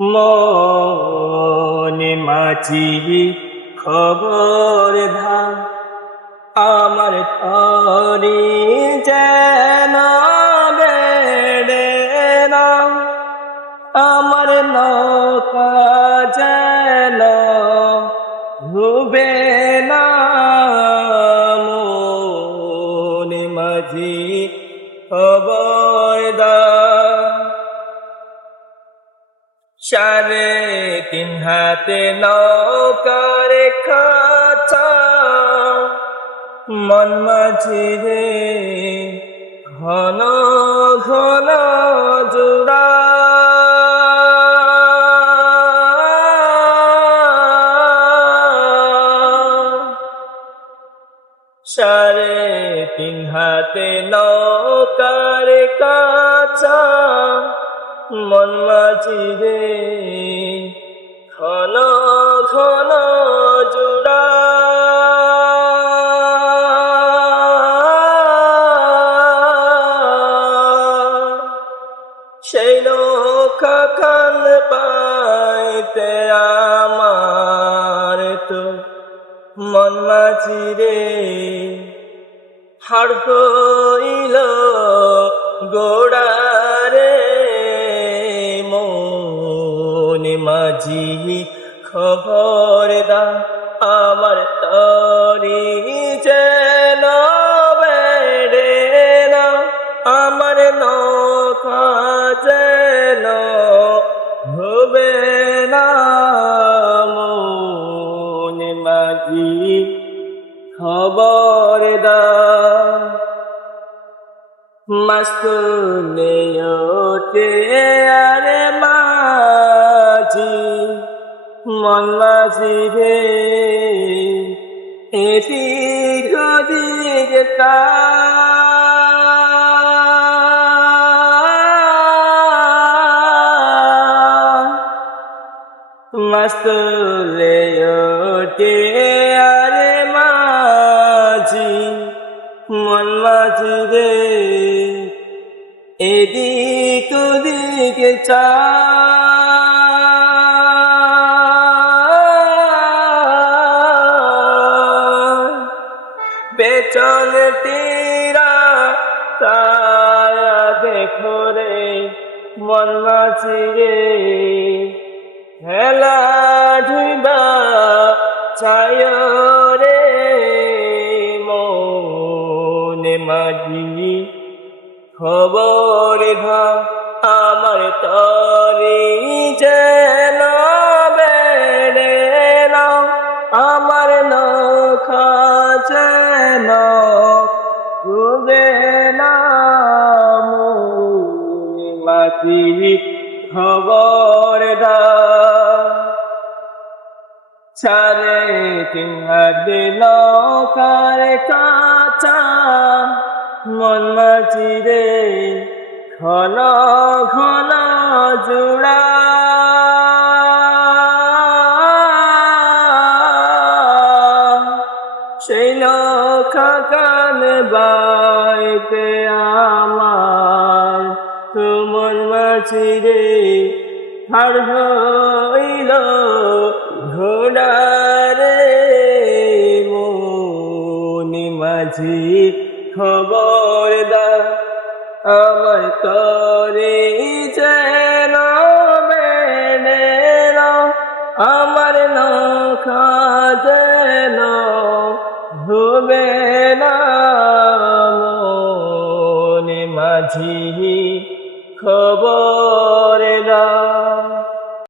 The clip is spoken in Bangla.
মনে মাছি খবর ধা আমার তরি যেন বেড়ে না। আমার নৌকা যেন ডুবে না। মনে মাঝি খবর দা। সারে তিন হাতে নৌকার খাঁচা মন মাঝিরে ঘন ঘন জোড়া। সারে তিন হাতে নৌকার কাছা মন মাঝিরে ঘন ঘন জোড়া তো মাঝিরে হাড় হইল গোড়ারে মাঝি খবর দা, আমার তরি যেন না, আমার নৌকা যেন হবে না, মনে খবর দা। মস্ত ওঠে আরে মাঝি মন মাঝি রে এদিক ওদিক মস্ত ওঠে আরে মাঝি মন মাঝি রে এদিক ওদিক চা পেছন তীরা তারা দেখো রে মন রে হেলা ঢুইবা ছায় রে মনে মাঝি খবর ধা আমার তরি যেন মাঝি খবর সারে তিহার নৌকার কাঁচা, মন মাঝিরে ঘন ঘন জোড়া। সেই নৌকা কান বাইতে আমার তুমন মাঝিরে হার হইল ঘোড়ারে মনি মাঝি খবর দা আমার করে যেন বেড়ে না আমার নখা যেন হবে না। মনে মাঝি খবর দা